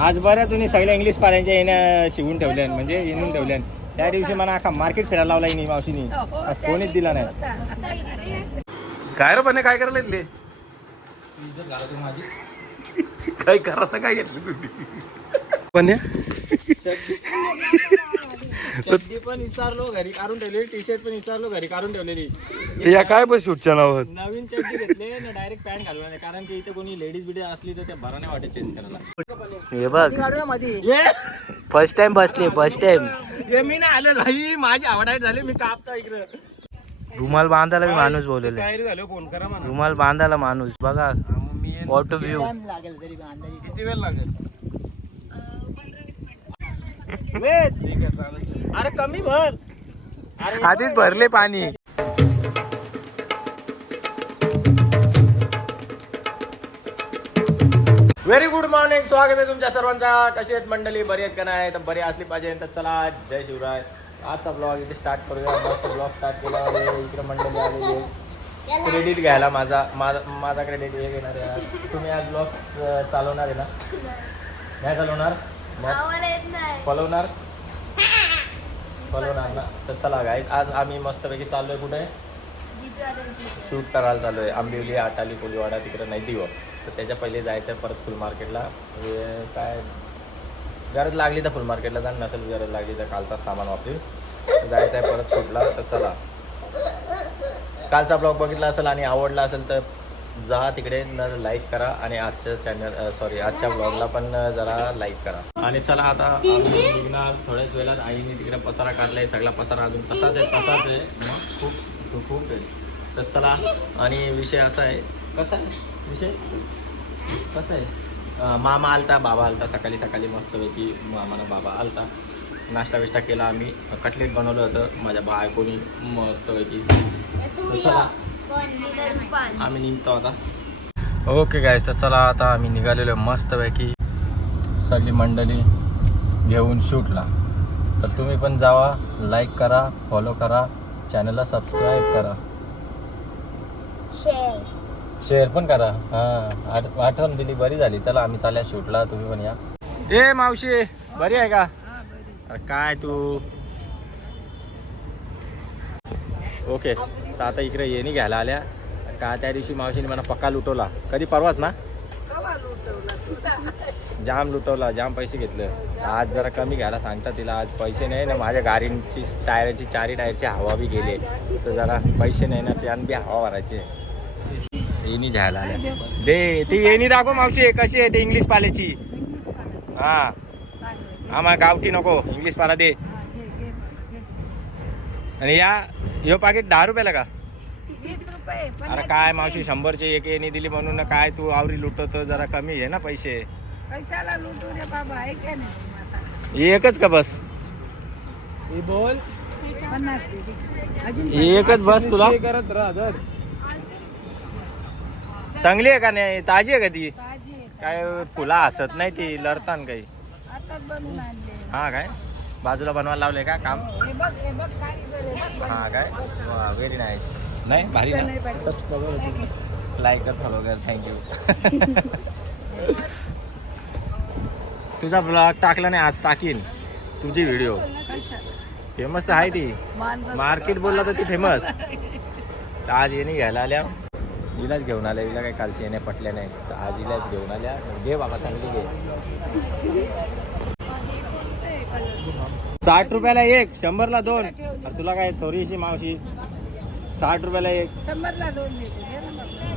आज बऱ्या तुम्ही सगळ्या इंग्लिश पाल्यांच्या येण्या शिवून ठेवल्यान म्हणजे येऊन ठेवल्यान त्या दिवशी मला अख्खा मार्केट फिरायला लावला नाही मावशीनी. कोणीच दिला नाही. काय रे पण काय करायला येतले? काय करा काय घेतलं तुम्ही? पण चड्डी पण विचारलो घरी काढून ठेवलेली टी शर्ट पण विचारलो घरी काढून ठेवलेली. या काय बस शूटच्या नावात? नवीन चड्डी घेतले ना डायरेक्ट पॅन्ट घालून आले. कारण की इथे कोणी लेडीज बिडे असली तर त्या भराने वाटे चेंज करायला. हे बघ. फर्स्ट टाइम बसले फर्स्ट टाइम ये मी नाही आलो भाई. माझी आवडायट झाली मी कापता इकडं. रुमाल बांधायला मी माणूस बोलवले तयारी झालो फोन करा म्हणा रुमाल बांधायला माणूस. बघा मग मी येईन. ऑटो व्ह्यू किती वेळ लागेल? वेट. ठीक आहे चालेल. अरे कमी भर. अरे आधीच भरले पाणी. व्हेरी गुड मॉर्निंग स्वागत आहे तुमच्या सर्वांचा. कशी आहेत मंडळी? बरी आहेत का नाही? तर बरी असली पाहिजे तर चला जय शिवराय. आजचा ब्लॉग इथे स्टार्ट करूया. मस्त ब्लॉग स्टार्ट केला आहे. इकडे मंडळी आलेली क्रेडिट घ्यायला माझा माझा माझा क्रेडिट हे घेणार आहे आज. तुम्ही आज ब्लॉग चालवणार आहे ना? नाही चालवणार? मग? पलवणार? पलवणार ना. तर चला गाईत आज आम्ही मस्तपैकी चाललोय कुठे? शूट करायला चालू आहे आंबिवली आटाली कोलीवाडा तिकडे नाही दिव. तर त्याच्या पहिले जायचं आहे परत फुल मार्केटला. म्हणजे काय? गरज लागली तर फुल मार्केटला जा नसेल गरज लागली तर कालचा सामान वापरून. जायचं आहे परत शूटला तर चला. कालचा ब्लॉग बघितला असेल आणि आवडला असेल तर जा तिकडे लाईक करा आणि आजच्या चॅनल सॉरी आजच्या ब्लॉगला पण जरा लाईक करा. आणि चला आता आम्ही निघणार थोड्याच वेळात. आईने तिकडे पसारा काढलाय सगळा पसारा अजून तसाच आहे तसाच आहे. मग खूप खूप आहे. तर चला आणि विषय असा आहे कसा आहे? विषय? कसा आहे? मामा आलता बाबा आलता सकाळी सकाळी मस्तपैकी मामानं बाबा आलता. नाश्ता बिष्टा केला आम्ही. कटलेट बनवलं होतं माझ्या बायकोनी मस्तपैकी. चला आम्ही निघतो आता. ओके गायस तर चला आता आम्ही निघालेलो मस्तपैकी. सगळी मंडळी घेऊन शूटला. तर तुम्ही पण जावा लाईक करा फॉलो करा चॅनलला सबस्क्राईब करा. शेअर पण करा. हां आठ आठवण दिली बरी झाली. चला आम्ही चालल्या शूटला तुम्ही पण या. ए मावशी बरी आहे का? अरे काय तू? ओके तर आता इकडे येणी घ्यायला आल्या. का त्या दिवशी मावशीने मला पक्का लुटवला. कधी परवाच ना? जाम लुटवला जाम पैसे घेतलं. आज जरा कमी घ्यायला सांगता तिला. आज पैसे नाही ना माझ्या गाडींची टायरची चारी टायरची हवा बी गेले. तर जरा पैसे नाही ना त्यान बी हवा भरायची. येणी घ्यायला आल्या. दे ती येणी दाखव मावशी कशी आहे ते इंग्लिश पाल्याची. हा. आम्हाला गावठी नको. इंग्लिश पाला दे. आणि या ह्यो पाकिट दहा रुपयाला का? वीस रुपये अरे काय मावशी शंभरचे एक येणी दिली म्हणून ना काय तू आवरी लुटवतो जरा कमी घे ना पैसे. कशाला लुटू रे बाबा आहे का नाही आता? एकच का बस? ही बोल. पन्नास दे. अजून एकच बस तुला? हे करत. चांगली आहे का नाही? ताजी आहे का ती? ताजी आहे. काय फुला हसत नाही ती लढतान काही. हा काय? बाजूला बनवायला लावले का काम? हे बघ हे बघ कारीगर हे बघ. हा काय? वा व्हेरी नाईस नाही भारी ना. लाईक कर फॉलो कर थँक्यू तुझा ब्लॉग टाकला नाही आज टाकीन. तुझी व्हिडिओ? फेमस तर आहे ती. मार्केट बोलला तर ती फेमस आज येणे घ्यायला आल्या. हिलाच घेऊन आल्या हिला काही कालची येणे पटल्या नाही. तर आज हिलाच घेऊन आल्या. घे बाबा चांगली घे. साठ रुपयाला एक शंभरला दोन. अरे तुला काय थोडीशी मावशी? साठ रुपयाला एक. शंभरला दोन.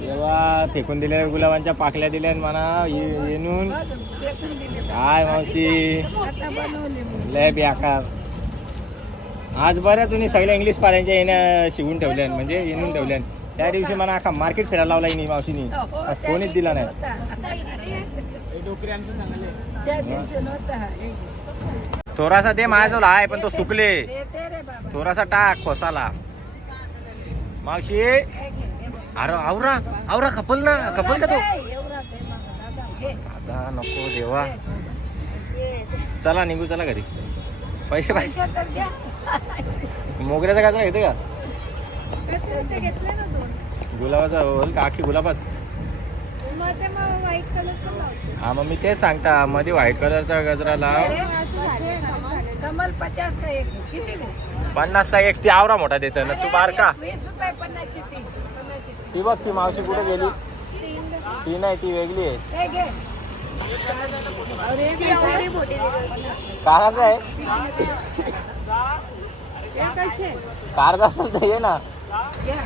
तेव्हा फेकून दिल्या गुलाबांच्या पाकल्या दिल्या म्हणा ये- येणून. दिले. काय मावशी. लय बेकार. आज बऱ्याच तुम्ही सगळ्या इंग्लिश पाल्यांच्या येण्या शिवून ठेवल्या म्हणजे येणून ठेवल्या त्या दिवशी मला अख्खा मार्केट फिरायला लावला नाही मावशीनी. हो, आज त्या कोणीच दिला नाही. हे त्या दिवशी नव्हता. हा. थोडासा दे माझ्याजवळ आहे पण तो सुकले. थोडासा टाक खोसाला. मावशी. अरे आवरा आवरा खपल ना खपल का तो? दादा, नको देवा. चला निघू चला घरी. पैसे पाहिजे. मोगऱ्याचा गाजरा घेते का? गुलाबाचा होल का? आखी गुलाबाच मग ते मग व्हाईट कलर पण लावतो हा मग मी तेच सांगता मध्ये व्हाईट कलरचा गजरा लाव. कमल पचास का एक? किती पन्नासचा एक ती आवरा मोठा देतो ना तू बार का वीस रुपये पन्नासची तीन पन्नासची तीन ती बघ ती मावशी कुठे गेली? ती नाही ती वेगळी आहे. घे. अरे ती एवढी मोठी काराचं आहे. कार असेल तर ये ना. घ्या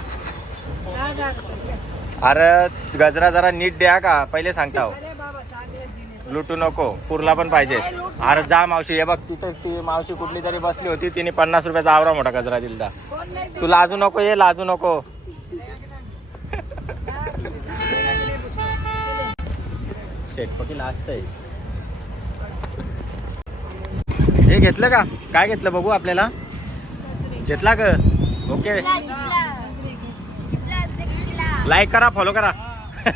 दहा दहा रुपये घ्या. अरे गजरा जरा नीट द्या का? पहिले सांगता हो. दिले. लुटू नको पुरला पण पाहिजे. अरे जा मावशी हे बघ तिथं ती मावशी कुठली तरी बसली होती तिने पन्नास रुपयाचा आवरा मोठा गजरा नाही तू लाजू नको ये लाजू नको. शेटपकी लाजत आहे हे घेतलं का? काय घेतलं बघू आपल्याला? घेतला ग? ओके. लाईक करा फॉलो करा.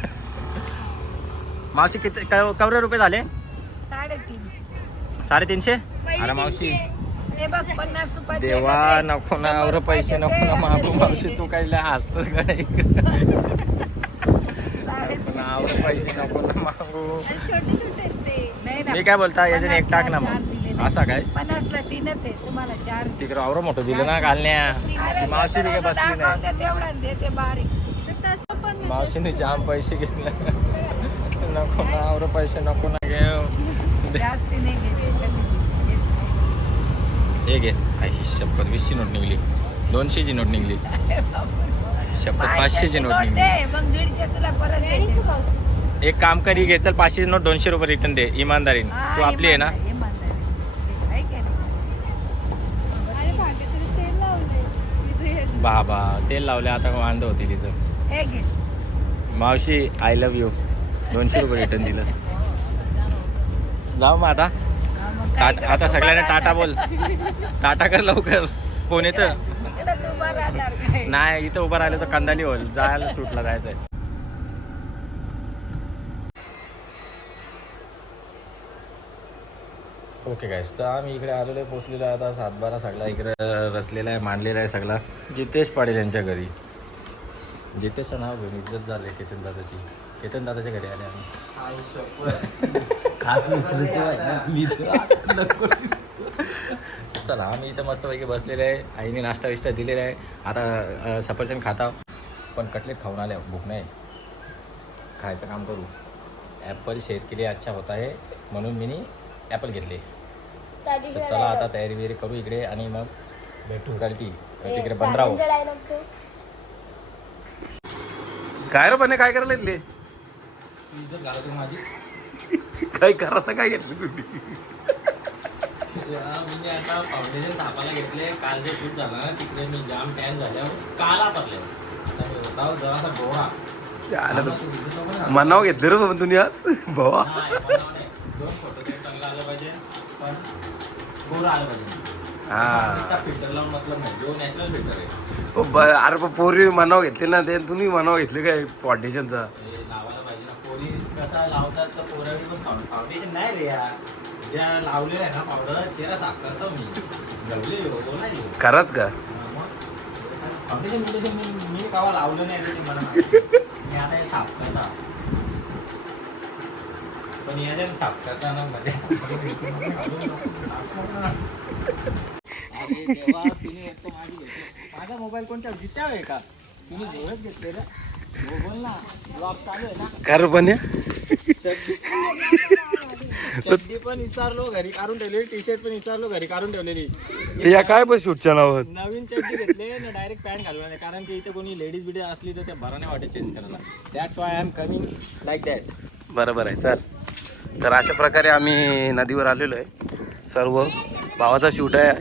मावशी किती कवरे रुपये झाले? साडेतीन साडेतीनशे? अरे मावशी. देवा नको ना एवढं पैसे नको ना मागू मावशी. तू काही हसतच का नाही? एवढं पैसे नको ना मागू. मी काय बोलता याच्याने एक टाक ना मग. असा काय? पन्नासला तुम्हाला चार. तिकडं मोठं दिलं ना घालण्या. मावशी बसली नाही. मावशीने जाम पैसे घेतले. नको ना एवढं पैसे नको ना. हे घे. आई शपथ वीसची नोट निघली. दोनशेची नोट निघली. शपथ पाचशेची नोट नोट निघली. एक काम करी घे. चल पाचशेची नोट दोनशे रुपये रिटर्न दे इमानदारीने. तू आपली आहे ना? बाबा तेल लावले आता वांद होती तिचं हे घे. मावशी आय लव्ह यू दोनशे रुपये रिटर्न दिलं जाऊ मग आता. टाटा आता सगळ्यांना टाटा बोल. टाटा कर लवकर. फोन येतं नाही इथं उभं राहिलं तर कंदाली होईल. जायला सुटला जायचंय. ओके गायस तर आम्ही इकडे आलेलो आहे पोचलेलो आहे. आता सातबारा सगळा इकडे रचलेला आहे मांडलेला आहे सगळा. जितेश पाडेल यांच्या घरी. जितेशचं नाव घेऊन इज्जत झाले केतन दादाची. केतन दादाच्या घरी आले आम्ही. खास मित्र तो आहे ना मी चला आम्ही इथं मस्तपैकी बसलेले आहे. आईने नाश्ता विष्टा दिलेला आहे. आता सफरचंद खाता. पण कटलेट खाऊन आले भूक नाही. खायचं काम करू. ॲपल शेत के लिए अच्छा होता है म्हणून मी ॲपल घेतले. तर चला आता तयारी बियारी करू इकडे आणि मग भेटू. गाडी तिकडे बंद राहू काय रे बने काय करायला माझी. काय करा काय घेतलं तुम्ही? मी आता फाउंडेशन तापायला घेतले काल जे शूट झालं ना तिकडे मी जाम टॅन झाल्यावर काला पडले. आता मी होता जरासा गोळा मनाव घेतलं रे बाबा तुम्ही आज? भावा दोन फोटो चांगला आलं पाहिजे पण गोरा आलं पाहिजे. हा. फिल्टर लावून मतलब नाही. जो नॅचरल फिल्टर आहे. ओ ब- अरे पण पोरी मनाव घेतले ना ते तुम्ही मनाव घेतले काय फाउंडेशनचा हे लावायला पाहिजे ना. पोरी कसा लावतात तर पोरावी पण फाउंडेशन नाही रे या ज्या लावलेलं आहे ना पावडर चेहरा साफ करतो मी. जवले बोलाय खरंच का? फाउंडेशन बिंडेशन मी मी कावा लावलं नाही रे ते मला. माहिती. मी आता हे साफ करता. याच्या साफ करताना मध्ये अरे देवा, तिने एक तर माझी घेतली. माझा मोबाईल कोणत्या जित्या आहे का तिने जोरच घेतले रे हो, बोल ना ब्लॉग चालू आहे ना कर पण चड्डी पण विसरलो घरी काढून ठेवलेली टी शर्ट पण विसरलो घरी काढून ठेवलेली. या काय पण शूटच्या नावावर? नवीन चड्डी घेतले ना डायरेक्ट पॅन्ट घालून आले. कारण की इथे कोणी लेडीज बिडीज असली तर त्या भराने वाटे चेंज करायला. That's why I am coming like that बरोबर आहे सर तर अशा प्रकारे आम्ही नदीवर आलेलो आहे. सर्व भावाचा शूट आहे.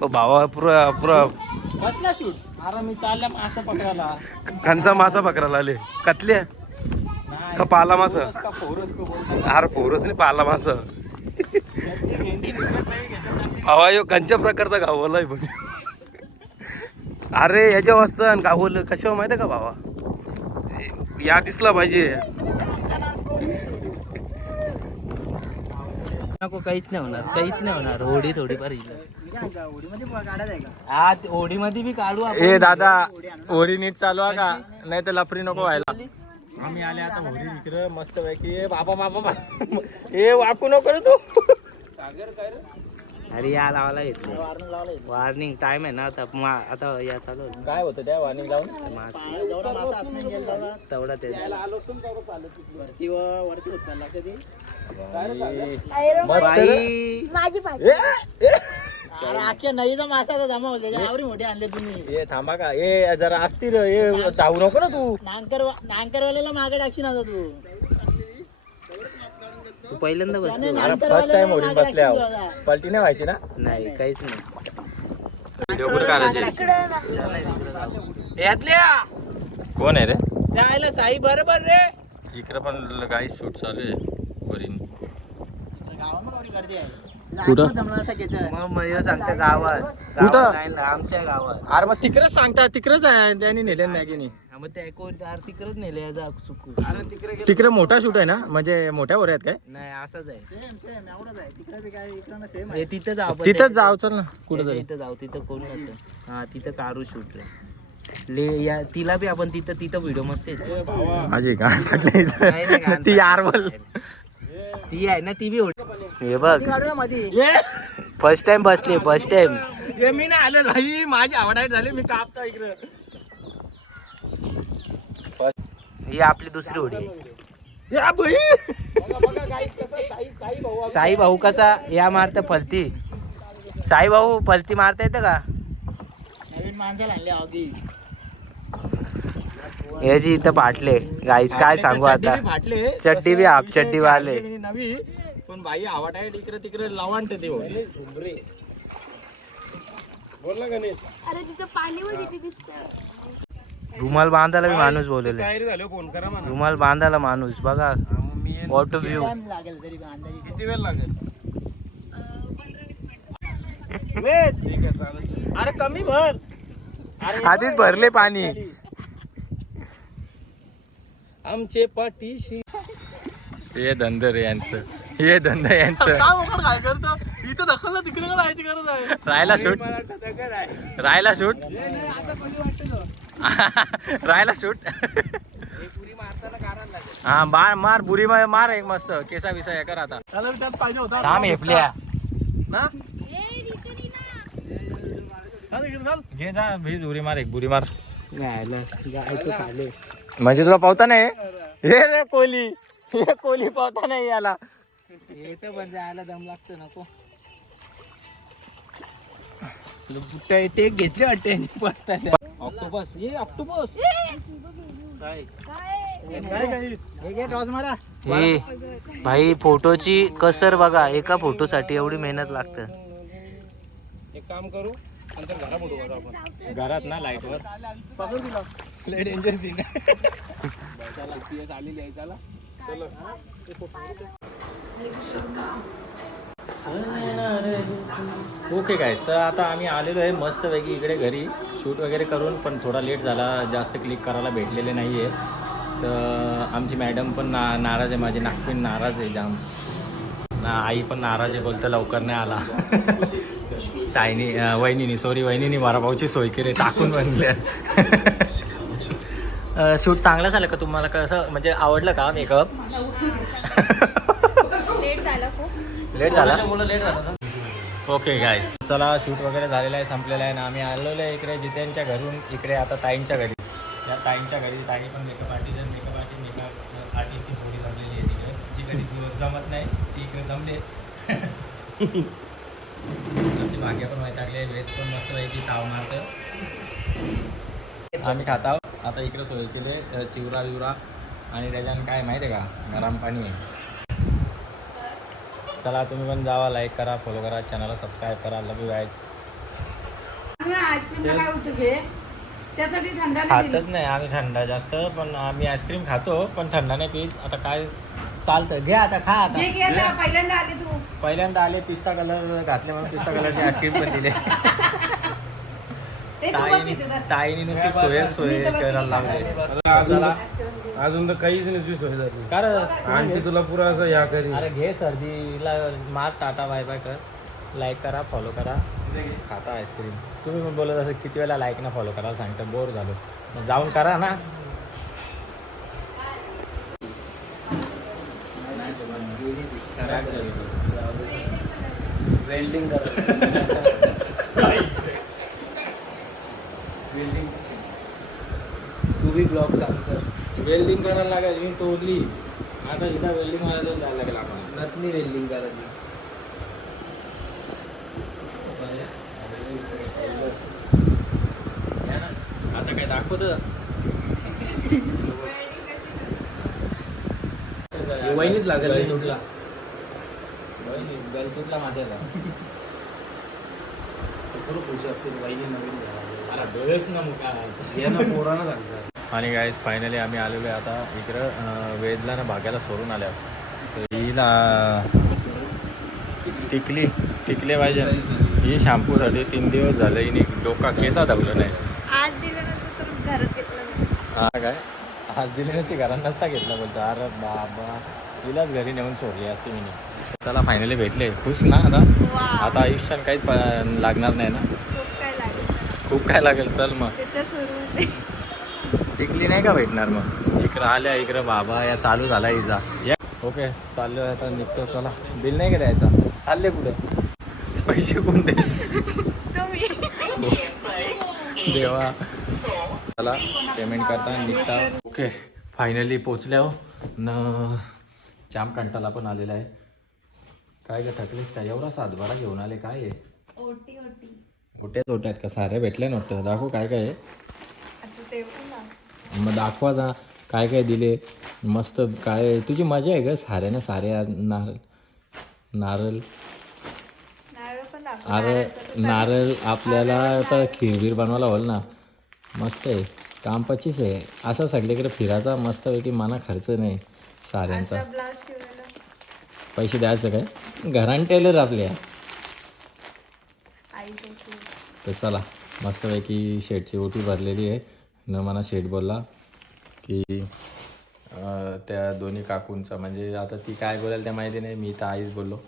व भावा पुरा पुरा कसला शूट. अरे मी चालल्या मासा पकडायला. कंचा मासा पकडायला आले. कतल्या नाही, का पाला मासा? पोरस का पोरस का बोलतात. अरे पोरच नाही पाला मासा. निघत नाही, घेतात. भावा यो कंच्या प्रकारचा गावला आहे पण अरे याच्या वाजता गावलं कशावर माहिती आहे का भावा? या दिसला पाहिजे. नको काहीच नाही होणार काहीच नाही होणार. होडी थोडीफार हा होडी मध्ये बी काढू आपण. ए दादा ओढी नीट चालवा का? नाही तर लफरी नको व्हायला. आम्ही आले आता होरी इकडं मस्त पैकी. ए बाबा बाबा बाबा. ए वाकू नको रे तू. अरे या लावायला घेतलं. वॉर्निंग टाइम आहे ना आता मा- आता या चालू आहे. काय होतं त्या वाणी लावून? मास. तेवढा. ते. मस्त रे. बाई. माझी पाहिजे ए, ए. नईचा मासा जमा होते आवरी मोठे आणले तुम्ही. ए थांबा का. ए जरा असतील ए धावू नको ना तू. नांकर नांकरवाल्याला मागे टाकशील आता तू. तू पहिल्यांदा बसली अरे फर्स्ट टाइम होरी बसल्या पलटी नाही व्हायची ना? नाही काहीच नाही. व्हिडिओ कुठे काढायचे? यातल्या कोण आहे रे? जायला साई बरोबर रे. इकडे पण गाई शूट चालू आहे आहे. कुठं? सांगते गावात. कुठं? नाही आमच्या गावात. अरे मग तिकडेच सांगता तिकडेच आहे त्यांनी नेले मॅगीनी हा, मग तिकडेच नेले तिकडे मोठा शूट आहे ना? म्हणजे मोठ्या वर आहेत काय? नाही असंच आहे. सेम सेम एवढंच आहे. तिकडे बी काय इकडं ना सेम हे तिथं जाऊ आपण. तिथंच जाऊ चल ना. कुठं तरी. इथं जाऊ तिथं कोण नसेल. हा तिथं कारू शूट ले या तिला बी आपण तिथं तिथं व्हिडिओ मस्त येते माझी का नाही, नाही, गाणं ती यारवल. ती आहे ना ती बी होती. हे बघ. काढू ना फर्स्ट टाइम बसले फर्स्ट टाइम मी नाही आले भाई. माझी आवडायट झाली मी कापता इकडे. ही आपली दुसरी होडी. आहे. साई भाऊ कसा या मारता फलती. साई भाऊ फलती मारता येतं का? नवीन माणसाला आणले याची इथं फाटले. गाईच काय सांगू आता? चड्डी बी हाफ चड्डी वाले. नवी पण भाई आवडायट इकडे तिकडे लावांट ते होती अरे तिथं पाणी किती दिसत रुमाल बांधायला बी माणूस बोलवले रुमाल बांधायला माणूस बघा. ऑटो व्ह्यू टाइम लागेल तरी पण अंदाजे किती वेळ लागेल? अरे कमी भर. आधीच भरले पाणी. आमचे पाठीशी हे धंद रे यांचं. हे धंद यांचं. इथं दखल तिकडे जायची गरज आहे? राहायला शूट. राहायला शूट. राहायला शूट. हा बाळ मार बुरी मार एक मस्त. केसा विसा हे कर आता. पाहिजे होता थांब हेपल्या ना? घे जा भीज बुरी मार एक बुरी मार. म्हणजे तुला पावता नाही? हे रे कोहली हे कोहली पावता नाही याला. येतं पण जायला दम लागतो नको टेक घेतली वाटते ऑक्टोपस. ये ऑक्टोपस. काय? हे हे भाई फोटोची कसर बघा. एका फोटोसाठी एवढी मेहनत लागतं. एक काम करू नंतर घरा फोटो करू आपण. घरात ना लाइट वर लय डेंजर सीन आलेली आहे त्याला ओके कायच तर आता आम्ही आलेलो आहे मस्तपैकी इकडे घरी. शूट वगैरे करून पण थोडा लेट झाला. जास्त क्लिक करायला भेटलेले नाही आहे तर आमची मॅडम पण ना नाराज आहे. माझी नागपिन नाराज आहे जाम. ना आई पण नाराज आहे बोलतं लवकर नाही आला. ताईनी वहिनीनी सॉरी वहिनीनी भाऊची सोय केली टाकून बनल्या शूट चांगला झालं का तुम्हाला? कसं म्हणजे आवडलं का मेकअप लेट झाला. ओके गायस चला शूट वगैरे झालेलं आहे संपलेलं आहे ना. आम्ही आलेलो आहे इकडे जितेनच्या घरून इकडे आता ताईंच्या घरी. या ताईंच्या घरी ताई पण makeup artist makeup artist makeup आर्टिस्टची थोडी जमलेली आहे तिकडे. जी कधी जमत नाही ती इकडे जमले. आमची भाग्य पण वैतागले वेद पण मस्त पैकी ताव मारतं. आम्ही खात आहोत आता इकडे सोय केले चिवरा विवरा आणि त्याच्यानं काय माहिती आहे का? गरम पाणी आहे. चला तुम्ही पण जावा लाईक करा फॉलो करा चॅनलला सबस्क्राईब करा. लव यू गाईज त्यासाठी थंड खातच नाही आम्ही थंडा जास्त पण आम्ही आईस्क्रीम खातो पण थंडा नाही पीत. आता काय चालतं घे आता खा आता. पहिल्यांदा आली तू. पहिल्यांदा आले पिस्ता कलर घातले म्हणून पिस्ता कलरची आईस्क्रीम पण दिले. ताईने नुसती सोय सोय करायला लागले. अजून तर काहीच नुसती सोय झाली कारण तुला पुरा असं या करी अरे घे सर्दीला मार टाटा बाय बाय कर. लाईक करा फॉलो करा. खाता आईस्क्रीम तुम्ही पण बोलत असं किती वेळा लाईक ना फॉलो करा सांगता. बोर झालो. जाऊन करा ना. वेल्डिंग करा वेल्डिंग तू बी ब्लॉग चालू कर. वेल्डिंग करायला लागेल मी तोडली. आता सुद्धा वेल्डिंग मला जायला लागेल आपण नथनी वेल्डिंग करायची. आता काय दाखवत? वहिनीत लागेल बेल तुटला बेल तुटला माझ्याला. खूप खुशी असेल वहिनी नवीन घराला. पोरानं सांगतात आणि गाईज फायनली आम्ही आलेलो आहे आता इकडं वेदला ना भाग्याला सोडून आल्या हिला टिकली टिकले पाहिजे. ही शॅम्पूसाठी तीन दिवस झाले हिने डोका केसा दाबलं नाही. आज दिल्यानंतर तर घरात घेतलं हा काय? आज दिली नसती घरात नसता घेतला बोलतो. अरे बाबा हिलाच घरी नेऊन सोडली असती मी चला फायनली भेटले. खुश ना आता? आता आयुष्यात काहीच लागणार नाही ना? खूप काय लागेल चल मग. टिकली नाही का भेटणार मग? इकडं आल्या इकडं बाबा या चालू झाला इजा. या. ओके चाललो आता निघतो चला. बिल नाही का द्यायचा? चालले कुठे? पैसे कोण दे तुम्ही. देवा. चला पेमेंट करता निघता. ओके फायनली पोचल्या हो. न जाम कंटाला पण आलेला आहे. काय का थकलीस काय? एवढा सातबारा घेऊन आले काय आहे? ओटी कुठे तोट्यात? का सारे भेटले नव्हतं? दाखव काय काय आहे. मग दाखवा जा काय काय दिले. मस्त काय तुझी मजा आहे ग सारे ना सारे आज नारळ. नारळ. अरे नारळ आपल्याला आता खीरबीर बनवायला होईल ना. मस्त आहे. काम पचीस आहे. असं सगळीकडे फिरायचा मस्तपैकी मना खर्च नाही साऱ्यांचा. पैसे द्यायचं काय? घरान टेलर आपल्या तर चला मस्तपैकी शेटची ओटी भरलेली आहे. न मला शेट बोलला की त्या दोन्ही काकूंचा. म्हणजे आता ती काय बोलायला त्या माहिती नाही. मी तर आईच बोललो.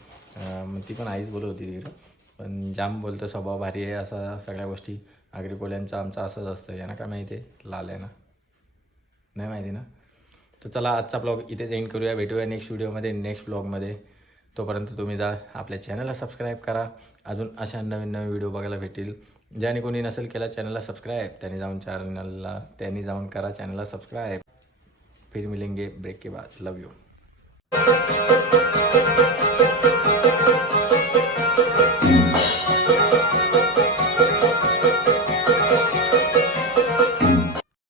मग ती पण आईच बोलत होती तिकडं. पण जाम बोलतं स्वभाव भारी आहे असा सगळ्या गोष्टी. आगरी कोल्यांचं आमचा असंच असतं. यांना काय माहिती आहे? लाल आहे ना? नाही माहिती ना? तर चला आजचा ब्लॉग इथेच एंड करूया. भेटूया नेक्स्ट व्हिडिओमध्ये नेक्स्ट ब्लॉगमध्ये तोपर्यंत तुम्ही जा. आपल्या चॅनलला सबस्क्राईब करा. अजून अशा नवीन नवीन व्हिडिओ बघायला भेटतील. ज्याने कोणी नसेल केला चॅनलला सबस्क्राईब त्यांनी जाऊन चॅनलला त्यांनी जाऊन करा चॅनलला सबस्क्राईब फिर मिलेंगे ब्रेक के बाद. लव यू